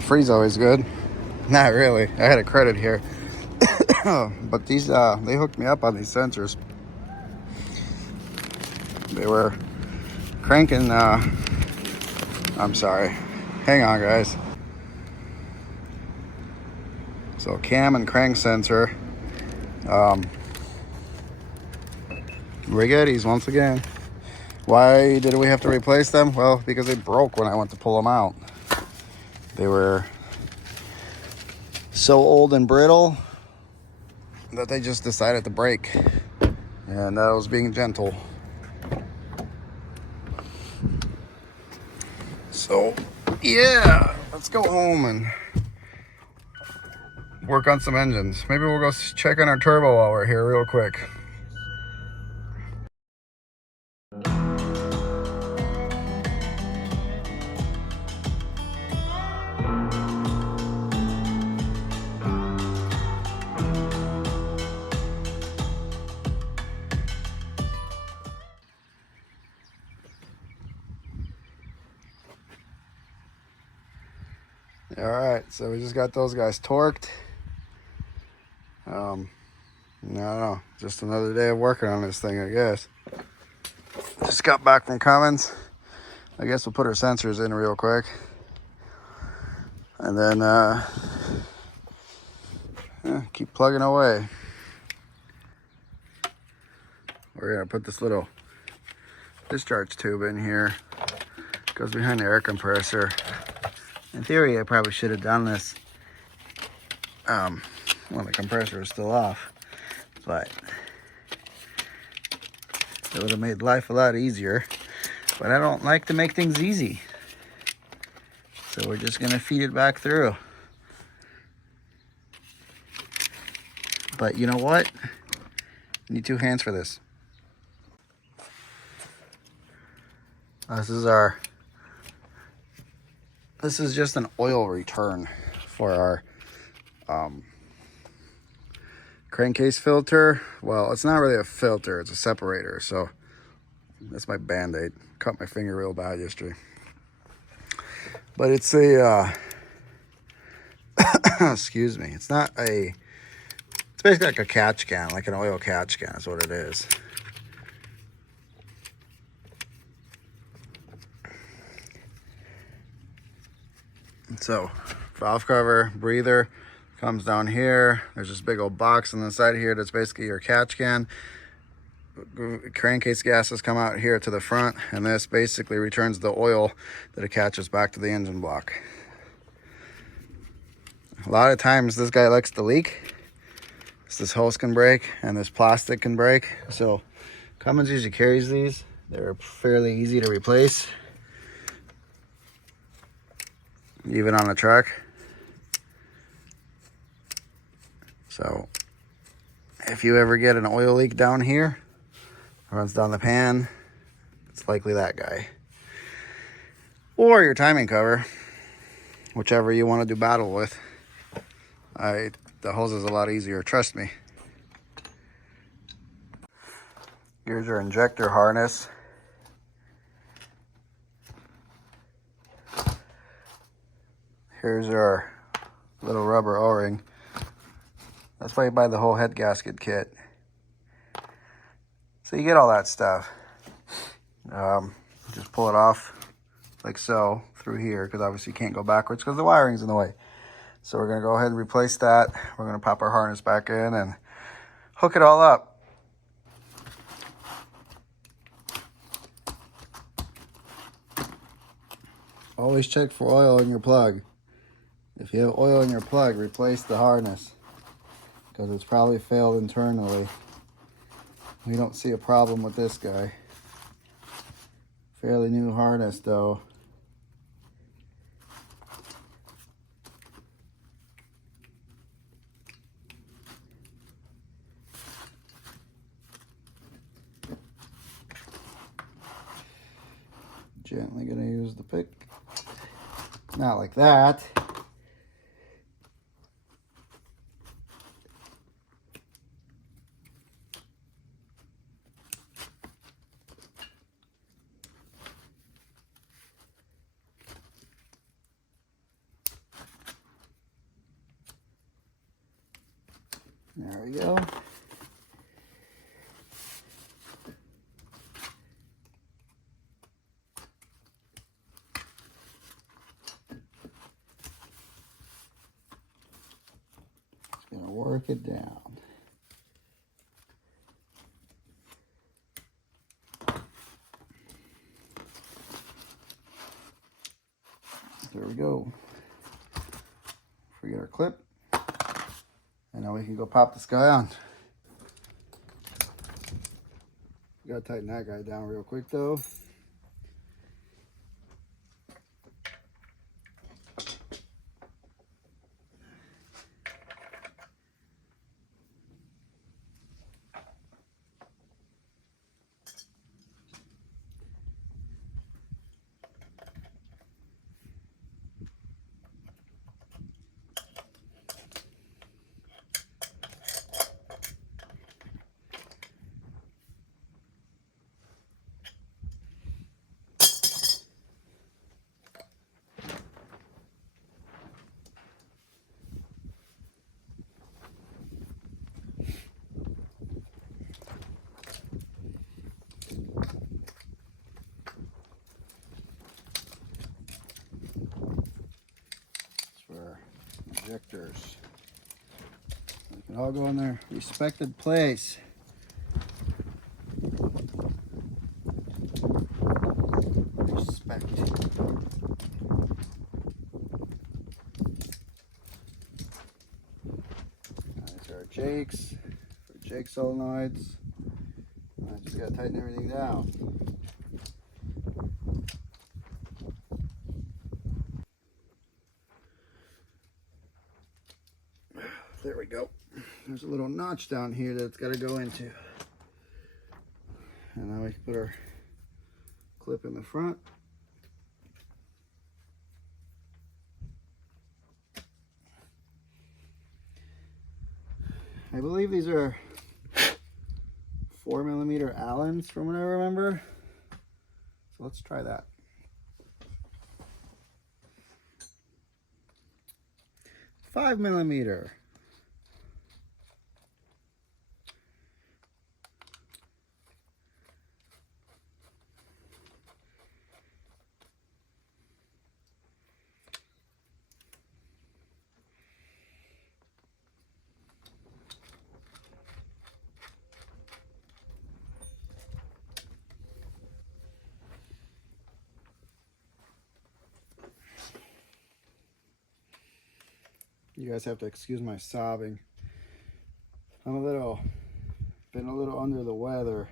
Well, free's always good. Not really. I had a credit here. But these, they hooked me up on these sensors. They were cranking, I'm sorry. Hang on, guys. So cam and crank sensor. Rigettis once again. Why did we have to replace them? Well, because they broke when I went to pull them out. They were so old and brittle that they just decided to break. And I was being gentle. So, yeah, let's go home and work on some engines. Maybe we'll go check on our turbo while we're here real quick. All right, so we just got those guys torqued. I don't know, just another day of working on this thing, I guess. Just got back from Cummins. I guess we'll put our sensors in real quick. And then keep plugging away. We're gonna put this little discharge tube in here. Goes behind the air compressor. In theory, I probably should have done this when the compressor was still off, but it would have made life a lot easier. But I don't like to make things easy, so we're just gonna feed it back through. But you know what? I need 2 hands for this. This is just an oil return for our crankcase filter. Well, it's not really a filter, it's a separator. So that's my Band-Aid. Cut my finger real bad yesterday. But it's a, excuse me, it's not a, it's basically like a catch can, like an oil catch can is what it is. So valve cover, breather comes down here. There's this big old box on the side here that's basically your catch can. Crankcase gases come out here to the front, and this basically returns the oil that it catches back to the engine block. A lot of times this guy likes to leak. This hose can break and this plastic can break. So Cummins usually carries these. They're fairly easy to replace, even on the truck. So if you ever get an oil leak down here, runs down the pan, it's likely that guy. Or your timing cover, whichever you want to do battle with. The hose is a lot easier, trust me. Here's your injector harness. Here's our little rubber O-ring. That's why you buy the whole head gasket kit. So you get all that stuff. Just pull it off like so through here, because obviously you can't go backwards because the wiring's in the way. So we're gonna go ahead and replace that. We're gonna pop our harness back in and hook it all up. Always check for oil in your plug. If you have oil in your plug, replace the harness, because it's probably failed internally. We don't see a problem with this guy. Fairly new harness though. Gently gonna use the pick. Not like that. There we go. Just gonna work it down. There we go. Forget our clip. And now we can go pop this guy on. Gotta tighten that guy down real quick though. Injectors. They can all go in their respected place. Respect. These are our Jakes, for Jake solenoids. I just gotta tighten everything down. There we go. There's a little notch down here that it's got to go into. And now we can put our clip in the front. I believe these are 4mm Allens from what I remember. So let's try that. 5mm. You guys have to excuse my sobbing. Been a little under the weather,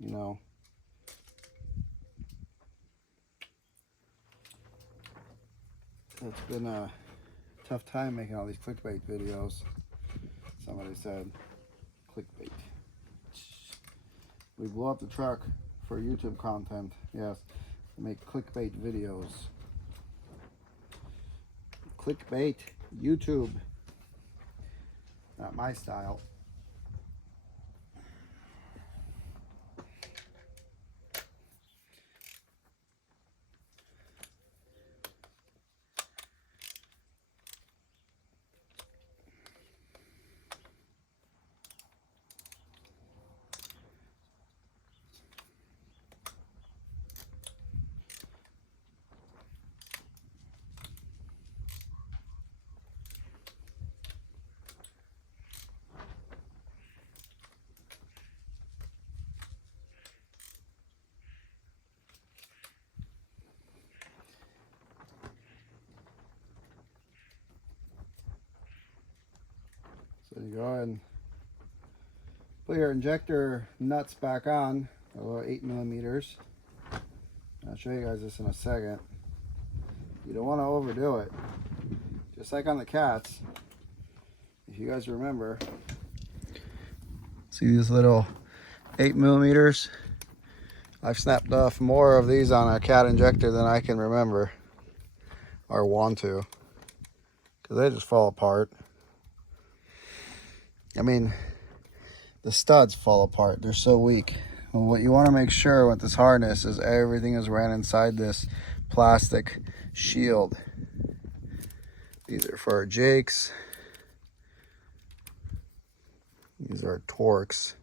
you know. It's been a tough time making all these clickbait videos. Somebody said clickbait. We blow up the truck for YouTube content. Yes, to make clickbait videos. Clickbait, YouTube. Not my style. So you go ahead and put your injector nuts back on, about 8mm. I'll show you guys this in a second. You don't want to overdo it. Just like on the cats, if you guys remember, see these little 8mm? I've snapped off more of these on a cat injector than I can remember or want to, because they just fall apart. I mean, the studs fall apart. They're so weak. Well, what you want to make sure with this harness is everything is ran inside this plastic shield. These are for our Jakes. These are torques.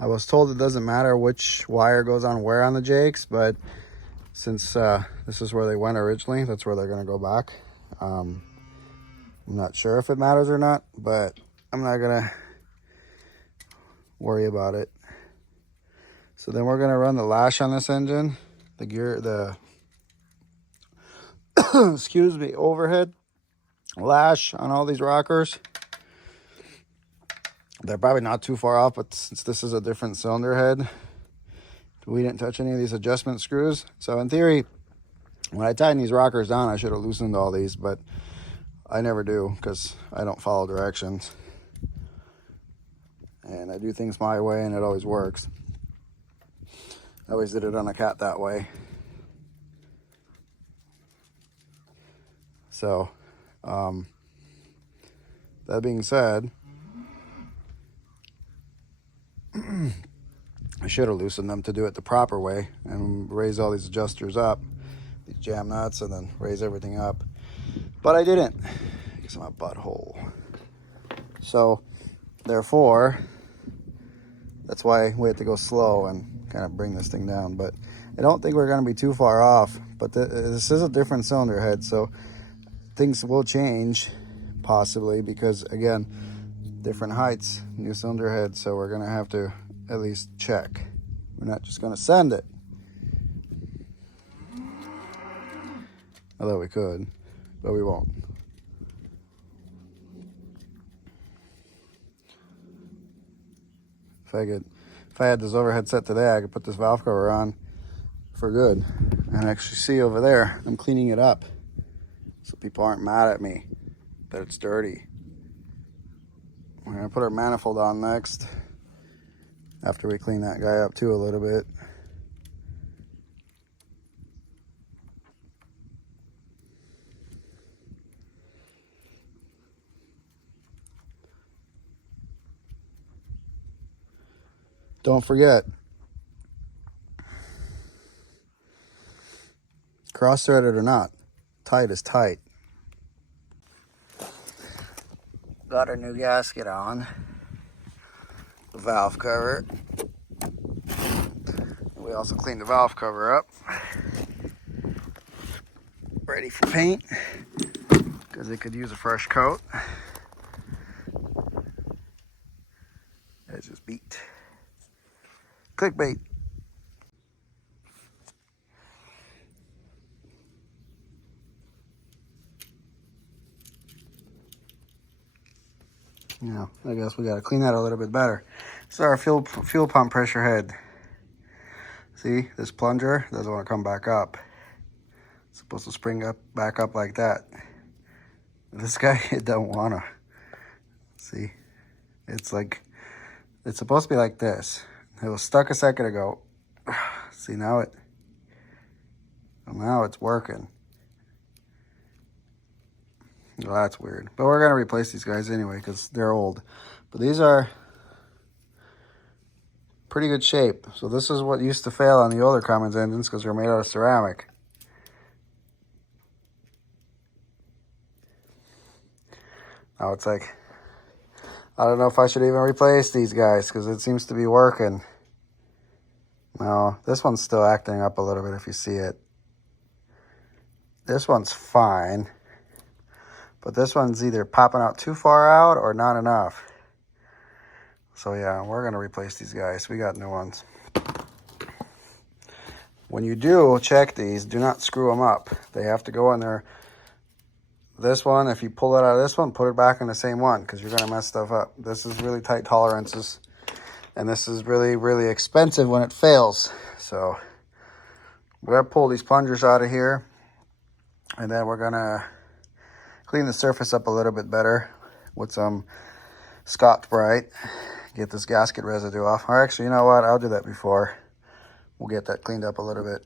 I was told it doesn't matter which wire goes on where on the Jakes, but since this is where they went originally, that's where they're going to go back. I'm not sure if it matters or not, but I'm not going to worry about it. So then we're going to run the lash on this engine, the gear, the excuse me, overhead lash on all these rockers. They're probably not too far off, but since this is a different cylinder head, we didn't touch any of these adjustment screws. So in theory, when I tighten these rockers down, I should have loosened all these, but I never do because I don't follow directions. And I do things my way and it always works. I always did it on a cat that way. So, that being said, I should have loosened them to do it the proper way and raise all these adjusters up, these jam nuts, and then raise everything up. But I didn't because I'm a butthole. So, therefore, that's why we had to go slow and kind of bring this thing down. But I don't think we're going to be too far off. But this is a different cylinder head, so things will change possibly because, again, different heights, new cylinder head, so we're going to have to at least check. We're not just going to send it. Although we could, but we won't. If I had this overhead set today, I could put this valve cover on for good. And actually see over there, I'm cleaning it up so people aren't mad at me that it's dirty. We're gonna put our manifold on next after we clean that guy up too a little bit. Don't forget, cross-threaded or not, tight is tight. Got our new gasket on, the valve cover. We also cleaned the valve cover up. Ready for paint, because it could use a fresh coat. It's just beat. CLICKBAIT. You know, I guess we got to clean that a little bit better. This is our fuel pump pressure head. See, this plunger doesn't want to come back up. It's supposed to spring up back up like that. This guy, it don't want to. See, it's like, it's supposed to be like this. It was stuck a second ago. See, now it's working. Well, that's weird. But we're going to replace these guys anyway because they're old. But these are pretty good shape. So this is what used to fail on the older Cummins engines because they're made out of ceramic. Now it's like, I don't know if I should even replace these guys because it seems to be working. No, this one's still acting up a little bit if you see it. This one's fine. But this one's either popping out too far out or not enough. So yeah, we're going to replace these guys. We got new ones. When you do check these, do not screw them up. They have to go in there. This one, if you pull it out of this one, put it back in the same one because you're going to mess stuff up. This is really tight tolerances. And this is really, really expensive when it fails. So we're going to pull these plungers out of here. And then we're going to clean the surface up a little bit better with some CLICKBAIT. Get this gasket residue off. Or actually, you know what? I'll do that before. We'll get that cleaned up a little bit.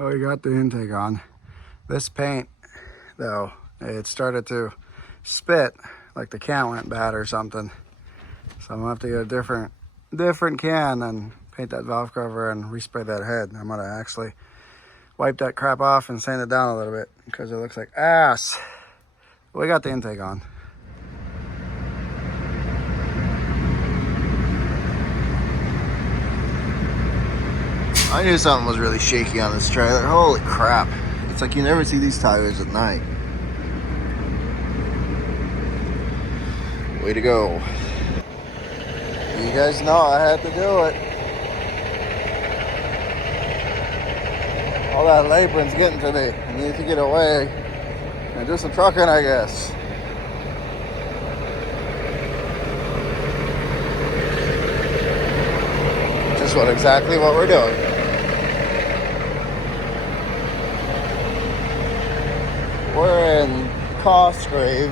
Oh, we got the intake on. This paint, though, it started to spit like the can went bad or something. So I'm gonna have to get a different can and paint that valve cover and respray that head. I'm gonna actually wipe that crap off and sand it down a little bit because it looks like ass. We got the intake on. I knew something was really shaky on this trailer. Holy crap. It's like you never see these tires at night. Way to go. You guys know I had to do it. All that laboring's getting to me. I need to get away and do some trucking, I guess. Just exactly what we're doing. We're in Cosgrave,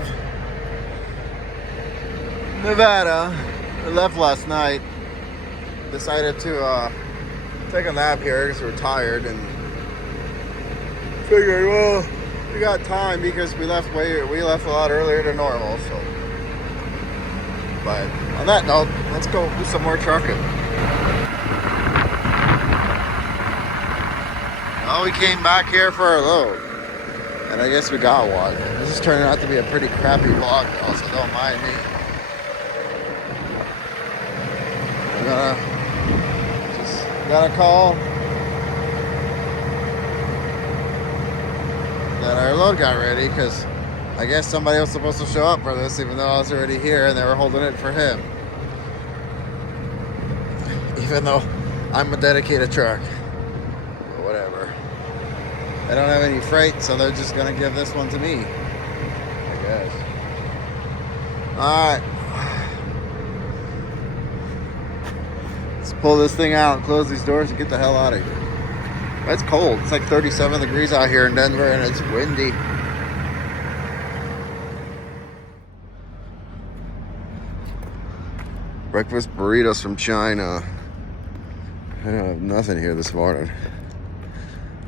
Nevada. We left last night. Decided to take a nap here because we're tired and figured, well, we got time because we left a lot earlier than normal. So, but on that note, let's go do some more trucking. Well, we came back here for a load. And I guess we got one. This is turning out to be a pretty crappy vlog, so don't mind me. I'm gonna call that our load got ready, because I guess somebody was supposed to show up for this, even though I was already here and they were holding it for him. Even though I'm a dedicated truck. Whatever. I don't have any freight, so they're just gonna give this one to me, I guess. Alright. Let's pull this thing out and close these doors and get the hell out of here. It's cold. It's like 37 degrees out here in Denver and it's windy. Breakfast burritos from China. I don't have nothing here this morning.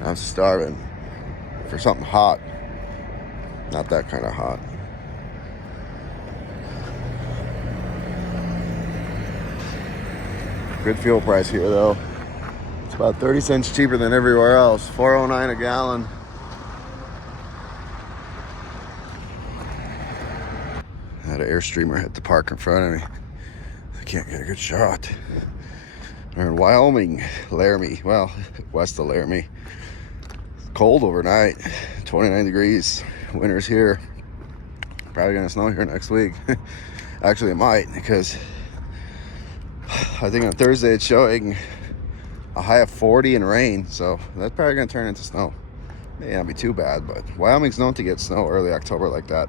I'm starving for something hot. Not that kind of hot. Good fuel price here though. It's about 30 cents cheaper than everywhere else. $4.09 a gallon. I had an Airstreamer hit the park in front of me. I can't get a good shot. We're in Wyoming, Laramie. Well, west of Laramie. It's cold overnight, 29 degrees. Winter's here. Probably gonna snow here next week. Actually, it might, because I think on Thursday it's showing a high of 40 and rain, so that's probably gonna turn into snow. May not be too bad, but Wyoming's known to get snow early October like that.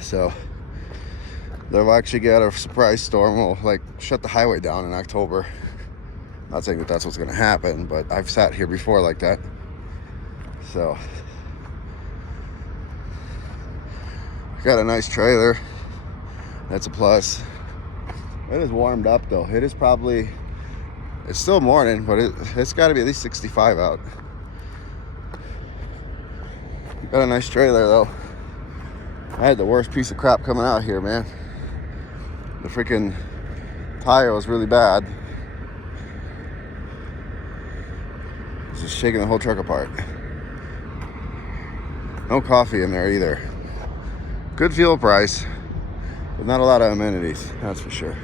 So they'll actually get a surprise storm. Will like shut the highway down in October. Not saying that that's what's gonna happen, but I've sat here before like that. So got a nice trailer. That's a plus. It is warmed up though. It is probably, it's still morning, but it's got to be at least 65 out. Got a nice trailer though. I had the worst piece of crap coming out here, man. The freaking tire was really bad. It's just shaking the whole truck apart. No coffee in there either. Good fuel price, but not a lot of amenities, that's for sure.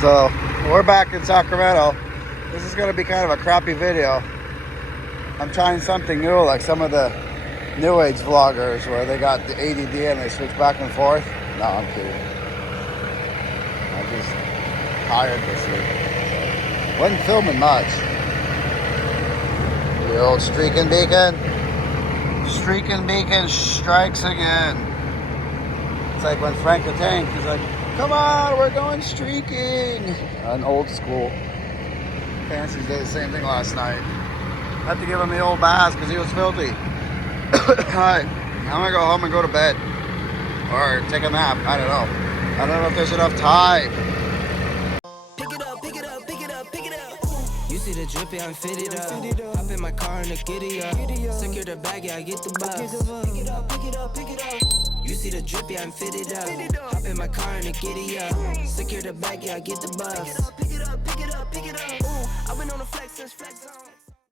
So we're back in Sacramento. This is gonna be kind of a crappy video. I'm trying something new, like some of the new age vloggers where they got the ADD and they switch back and forth. No, I'm kidding. I'm just tired this week. Wasn't filming much. The old streaking beacon. Streaking beacon strikes again. It's like when Frank the Tank is like, come on, we're going streaking. An old school. Fancy did the same thing last night. I had to give him the old bath because he was filthy. Alright, I'm gonna go home and go to bed. Or take a nap, I don't know. I don't know if there's enough time. Pick it up, pick it up, pick it up, pick it up. You see the drippy, I'm fitted up. Hop in my car and the giddy up. Secure the bag, yeah, I get the bus. Pick it up, pick it up, pick it up. You see the drippy, I'm fitted up. Hop in my car and the giddy up. Secure the bag, yeah, I get the bus. Pick it up, pick it up, pick it up, pick it up. I've been on the flex since flex zone.